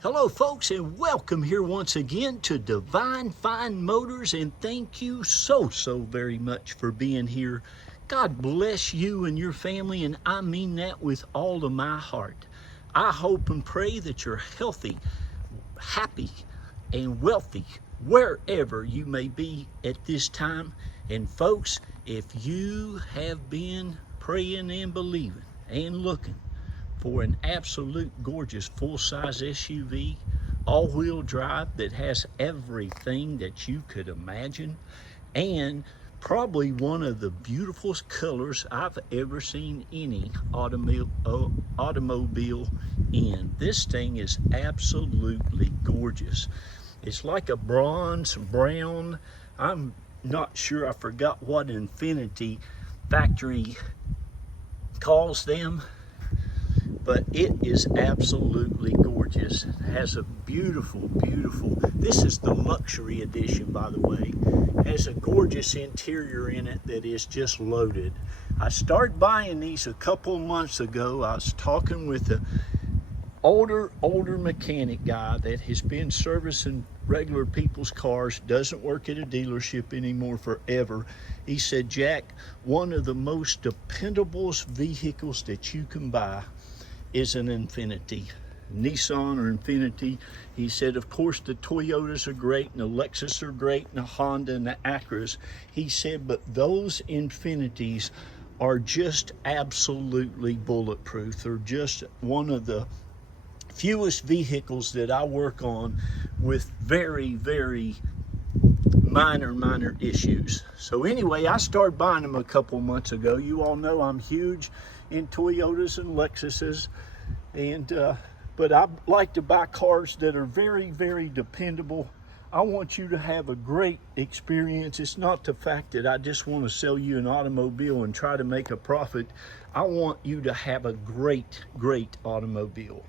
Hello folks, and welcome here once again to Divine Fine Motors, and thank you so very much for being here. God bless you and your family, and I mean that with all of my heart. I hope and pray that you're healthy, happy, and wealthy wherever you may be at this time. And folks, if you have been praying and believing and looking for an absolute gorgeous full-size SUV, all-wheel drive that has everything that you could imagine, and probably one of the beautifulest colors I've ever seen any automobile in. This thing is absolutely gorgeous. It's like a bronze brown. I'm not sure, I forgot what Infiniti factory calls them, but it is absolutely gorgeous. It has a beautiful, this is the luxury edition, by the way. It has a gorgeous interior in it that is just loaded. I started buying these a couple months ago. I was talking with an older mechanic guy that has been servicing regular people's cars, doesn't work at a dealership anymore forever. He said, Jack, one of the most dependable vehicles that you can buy is an Infiniti, Nissan or Infiniti. He said, of course, the Toyotas are great, and the Lexus are great, and the Honda and the Acura's. He said, but those Infinitis are just absolutely bulletproof. They're just one of the fewest vehicles that I work on with very minor issues. So anyway, I started buying them a couple months ago. You all know I'm huge in Toyotas and Lexuses, and but I like to buy cars that are very dependable. I want you to have a great experience. It's not the fact that I just want to sell you an automobile and try to make a profit. I want you to have a great automobile.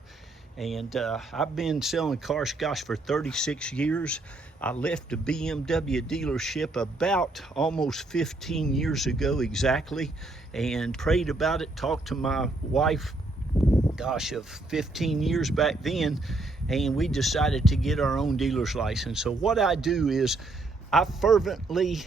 And I've been selling cars, gosh, for 36 years. I left a BMW dealership about almost 15 years ago exactly, and prayed about it, talked to my wife, gosh, of 15 years back then, and we decided to get our own dealer's license. So what I do is I fervently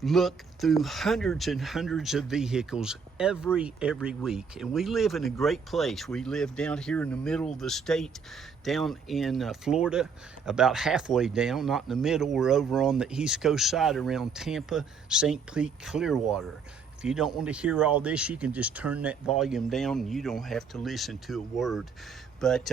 look through hundreds and hundreds of vehicles every week, and we live in a great place. We live down here in the middle of the state, down in Florida, about halfway down, not in the middle. We're over on the east coast side around Tampa, St. Pete, Clearwater. If you don't want to hear all this, you can just turn that volume down and you don't have to listen to a word. But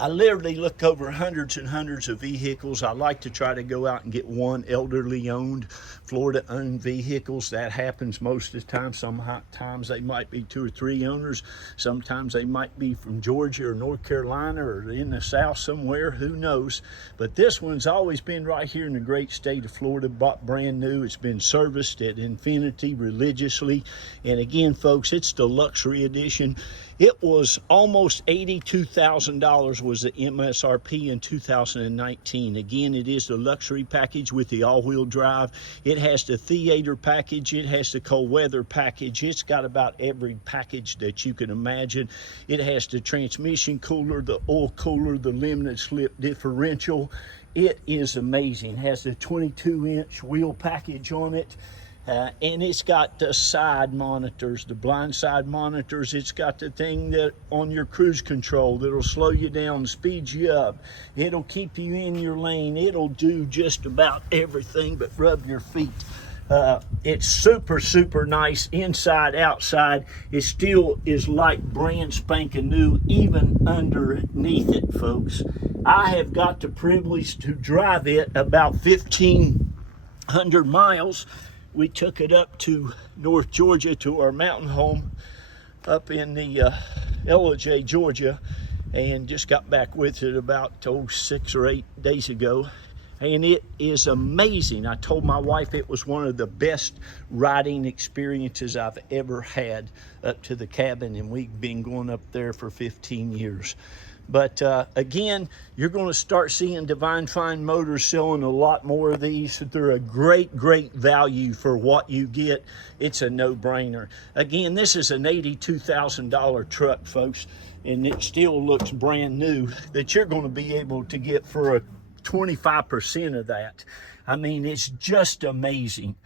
I literally look over hundreds and hundreds of vehicles. I like to try to go out and get one elderly owned, Florida owned vehicles. That happens most of the time. Sometimes they might be 2 or 3 owners. Sometimes they might be from Georgia or North Carolina or in the South somewhere, who knows. But this one's always been right here in the great state of Florida, bought brand new. It's been serviced at Infiniti religiously. And again, folks, it's the luxury edition. It was almost $82,000 was the M.S.R.P in 2019. Again, it is the luxury package with the all-wheel drive. It has the theater package. It has the cold weather package. It's got about every package that you can imagine. It has the transmission cooler, the oil cooler, the limited slip differential. It is amazing. It has the 22-inch wheel package on it. And it's got the side monitors, the blind side monitors. It's got the thing that on your cruise control that'll slow you down, speed you up. It'll keep you in your lane. It'll do just about everything but rub your feet. It's super nice inside, outside. It still is like brand spanking new, even underneath it, folks. I have got the privilege to drive it about 1,500 miles. We took it up to North Georgia to our mountain home up in the LJ, Georgia, and just got back with it about 6 or 8 days ago. and it is amazing. I told my wife it was one of the best riding experiences I've ever had up to the cabin, and we've been going up there for 15 years. But again, you're going to start seeing Divine Fine Motors selling a lot more of these. They're a great value for what you get. It's a no-brainer. Again, this is an $82,000 truck, folks, and it still looks brand new, that you're going to be able to get for a 25% of that. I mean, it's just amazing.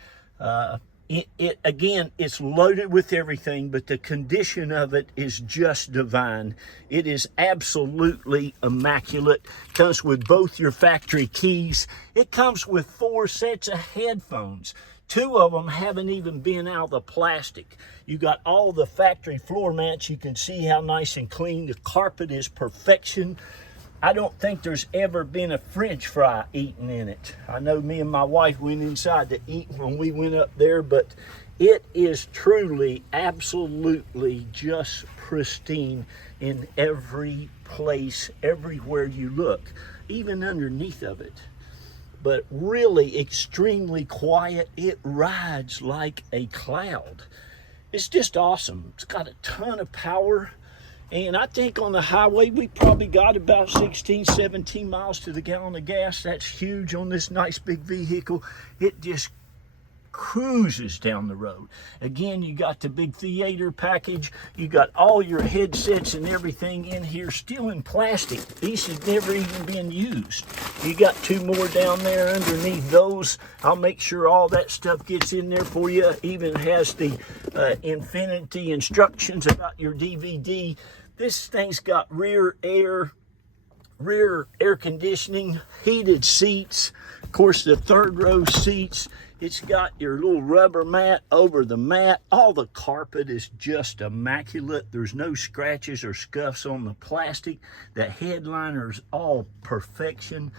Again, it's loaded with everything, but the condition of it is just divine. It is absolutely immaculate. Comes with both your factory keys. It comes with 4 sets of headphones. 2 of them haven't even been out of the plastic. You got all the factory floor mats. You can see how nice and clean. The carpet is perfection. I don't think there's ever been a French fry eaten in it. I know me and my wife went inside to eat when we went up there, but it is truly, absolutely just pristine in every place, everywhere you look, even underneath of it. But really extremely quiet. It rides like a cloud. It's just awesome. It's got a ton of power. And I think on the highway, we probably got about 16, 17 miles to the gallon of gas. That's huge on this nice big vehicle. It just cruises down the road. Again, you got the big theater package. You got all your headsets and everything in here, still in plastic. These have never even been used. You got 2 more down there underneath those. I'll make sure all that stuff gets in there for you. Even has the Infiniti instructions about your DVD. This thing's got rear air conditioning, heated seats, of course the 3rd row seats. It's got your little rubber mat over the mat. All the carpet is just immaculate. There's no scratches or scuffs on the plastic. The headliner's all perfection.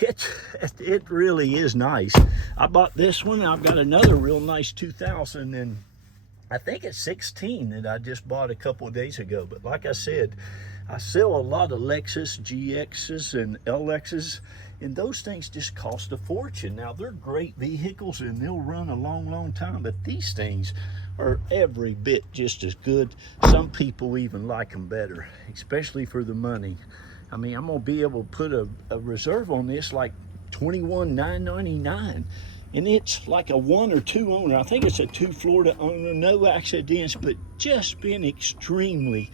It really is nice. I bought this one. I've got another real nice 2000 and I think it's 16 that I just bought a couple of days ago. But like I said, I sell a lot of Lexus GXs and LXs, and those things just cost a fortune. Now, they're great vehicles and they'll run a long time, but these things are every bit just as good. Some people even like them better, especially for the money. I mean, I'm gonna be able to put a reserve on this like $21,999. And it's like a 1 or 2 owner. I think it's a 2 Florida owner, no accidents, but just been extremely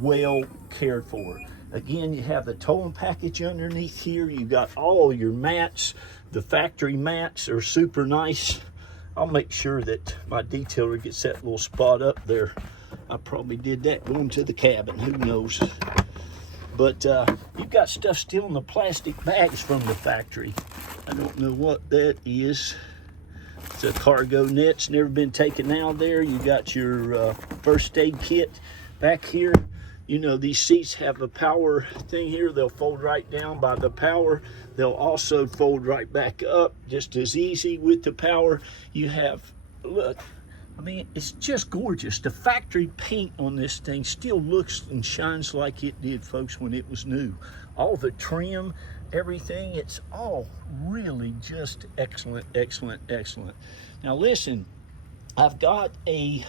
well cared for. Again, you have the towing package underneath here. You got all your mats. The factory mats are super nice. I'll make sure that my detailer gets that little spot up there. I probably did that going to the cabin, who knows. But you've got stuff still in the plastic bags from the factory. I don't know what that is. It's a cargo net's never been taken out there. You got your first aid kit back here. You know, these seats have a power thing here. They'll fold right down by the power. They'll also fold right back up just as easy with the power. You have, look, I mean, it's just gorgeous. The factory paint on this thing still looks and shines like it did, folks, when it was new. All the trim, everything, it's all really just excellent. Now listen, I've got a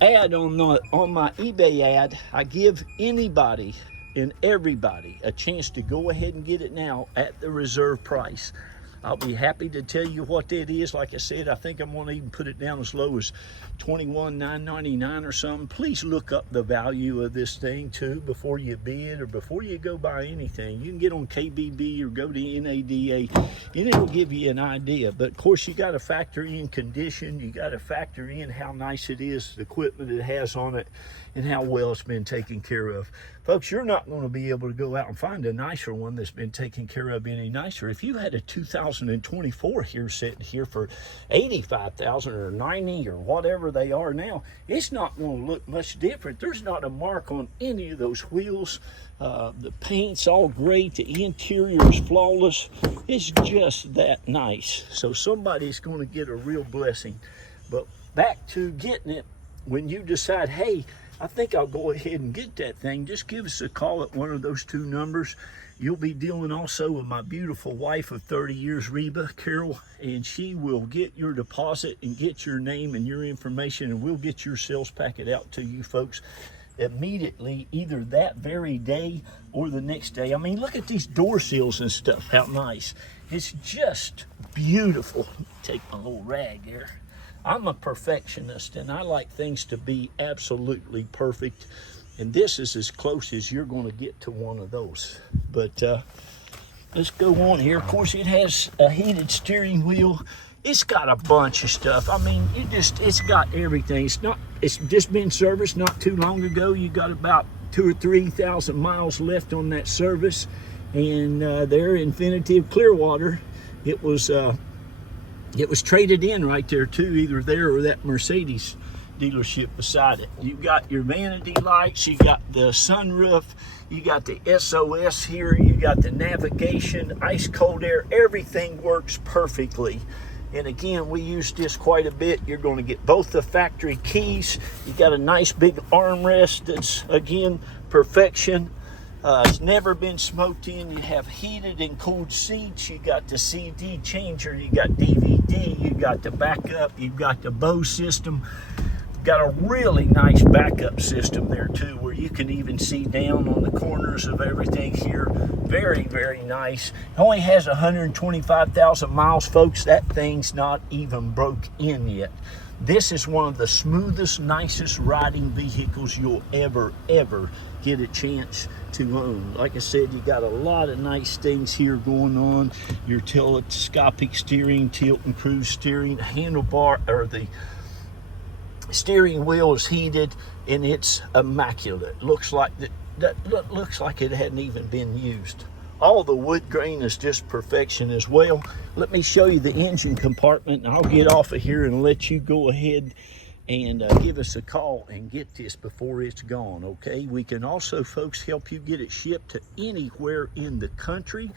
ad on my eBay ad. I give anybody and everybody a chance to go ahead and get it now at the reserve price. I'll be happy to tell you what that is. Like I said, I think I'm going to even put it down as low as $21,999 or something. Please look up the value of this thing too before you bid or before you go buy anything. You can get on KBB or go to NADA and it'll give you an idea. But of course, you got to factor in condition. You got to factor in how nice it is, the equipment it has on it, and how well it's been taken care of. Folks, you're not going to be able to go out and find a nicer one that's been taken care of any nicer. If you had a 2024 here sitting here for $85,000 or $90,000 or whatever they are now, it's not going to look much different. There's not a mark on any of those wheels. The paint's all great. The interior is flawless. It's just that nice. So somebody's going to get a real blessing. But back to getting it, when you decide, hey, I think I'll go ahead and get that thing. Just give us a call at one of those two numbers. You'll be dealing also with my beautiful wife of 30 years, Reba, Carol, and she will get your deposit and get your name and your information, and we'll get your sales packet out to you folks immediately, either that very day or the next day. I mean, look at these door seals and stuff, how nice. It's just beautiful. Let me take my little rag here. I'm a perfectionist, and I like things to be absolutely perfect. And this is as close as you're going to get to one of those. But let's go on here. Of course, it has a heated steering wheel. It's got a bunch of stuff. I mean, it's got everything. It's just been serviced not too long ago. You got about 2,000 or 3,000 miles left on that service. And there, Infiniti of Clearwater, it was traded in right there too, either there or that Mercedes dealership beside it. You got your vanity lights, you got the sunroof, you got the SOS here, you got the navigation, ice cold air, everything works perfectly. And again, we use this quite a bit. You're going to get both the factory keys. You got a nice big armrest that's, again, perfection. It's never been smoked in. You have heated and cooled seats. You got the CD changer. You got DVD. You got the backup. You've got the Bose system. Got a really nice backup system there too, where you can even see down on the corners of everything here. Very, very nice. It only has 125,000 miles, folks. That thing's not even broke in yet. This is one of the smoothest, nicest riding vehicles you'll ever get a chance to own. Like I said, you got a lot of nice things here going on. Your telescopic steering, tilt and cruise steering, handlebar, or the steering wheel is heated, and it's immaculate. Looks like looks like it hadn't even been used. All the wood grain is just perfection as well. Let me show you the engine compartment, and I'll get off of here and let you go ahead and give us a call and get this before it's gone, okay? We can also, folks, help you get it shipped to anywhere in the country.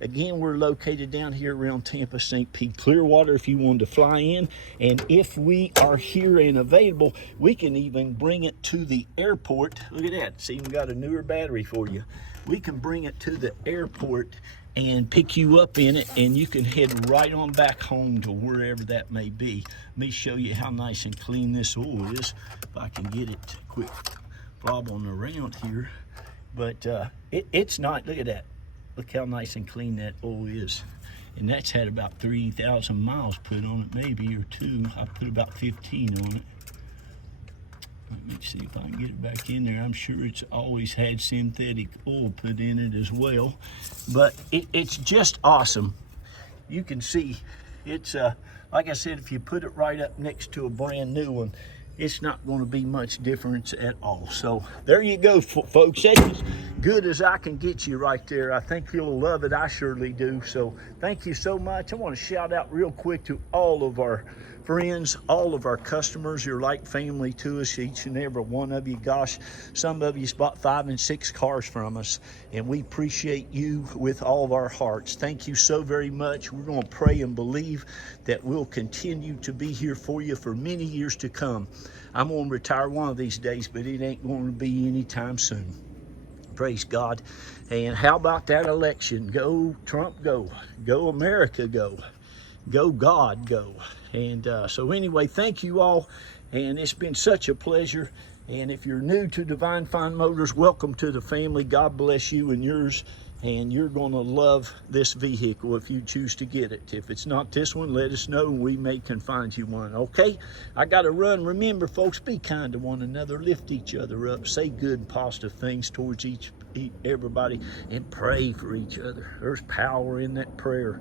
Again, we're located down here around Tampa, St. Pete, Clearwater, if you wanted to fly in. And if we are here and available, we can even bring it to the airport. Look at that, it's even got a newer battery for you. We can bring it to the airport and pick you up in it, and you can head right on back home to wherever that may be. Let me show you how nice and clean this oil is, if I can get it quick bobbling around here. But it's not, look at that. Look how nice and clean that oil is. And that's had about 3,000 miles put on it, maybe, or two. I put about 15 on it. Let me see if I can get it back in there. I'm sure it's always had synthetic oil put in it as well. But it's just awesome. You can see it's, like I said, if you put it right up next to a brand new one, it's not going to be much difference at all. So there you go, folks. That's as good as I can get you right there. I think you'll love it. I surely do. So thank you so much. I want to shout out real quick to all of our friends, all of our customers. You're like family to us, each and every one of you. Gosh, some of you bought 5 and 6 cars from us, and we appreciate you with all of our hearts. Thank you so very much. We're going to pray and believe that we'll continue to be here for you for many years to come. I'm going to retire one of these days, but it ain't going to be anytime soon. Praise God. And how about that election? Go Trump, go. Go America, go. Go God, go. And so anyway, thank you all, and it's been such a pleasure. And if you're new to Divine Fine Motors, welcome to the family. God bless you and yours, and you're going to love this vehicle if you choose to get it. If it's not this one, let us know, and we may can find you one. Okay, I got to run. Remember, folks, be kind to one another, lift each other up, say good and positive things towards everybody, and pray for each other. There's power in that prayer.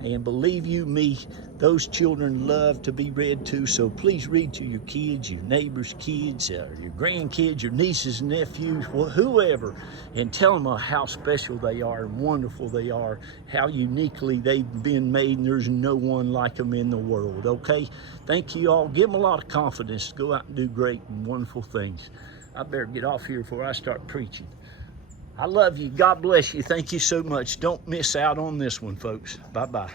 And believe you me, those children love to be read to, so please read to your kids, your neighbors' kids, your grandkids, your nieces and nephews, whoever, and tell them how special they are and wonderful they are, how uniquely they've been made, and there's no one like them in the world, okay? Thank you all. Give them a lot of confidence to go out and do great and wonderful things. I better get off here before I start preaching. I love you. God bless you. Thank you so much. Don't miss out on this one, folks. Bye-bye.